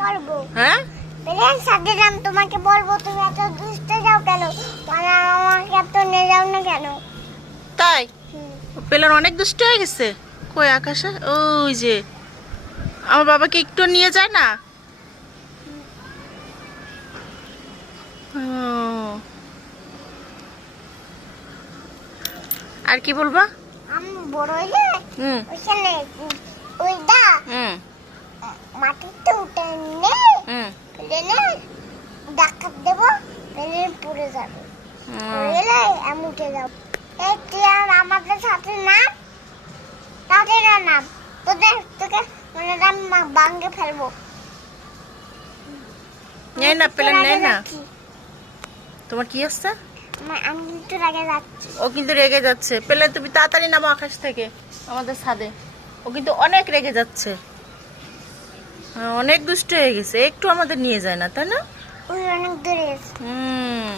বলব হ্যাঁ? প্লেন তোমাকে বলব তুমি এত দুষ্টে যাও কেন? মানে আমাকে এত নিয়ে যাও না কেন? তাই। অনেক দুষ্ট হয়ে গেছে। কই আকাশে? ওই যে। আমার বাবাকে একটু নিয়ে যায় না। আর কি বলবা? আমি বড় হইলে হুম। মাটিতে উঠে নে হুম। ডাকাত দেবো প্লেন পড়ে যাবে। হুম। পড়ে গেলে আমি উঠে যাব। এই তুই আর আমাদের সাথে নাম? তাদের নাম? তোদের তোকে মানে আমি বাঙ্গে ফেলব। নেই না পেলেন নেই না। তোমার কি আসছে আমি- কিন্তু আগে যাচ্ছি। ও কিন্তু রেগে যাচ্ছে। পেলে তুমি তাড়াতাড়ি নামো আকাশ থেকে আমাদের ছাদে। ও কিন্তু অনেক রেগে যাচ্ছে। অনেক দুষ্ট হয়ে গেছে। একটু আমাদের নিয়ে যায় না তাই না? অনেক দূরে হুম।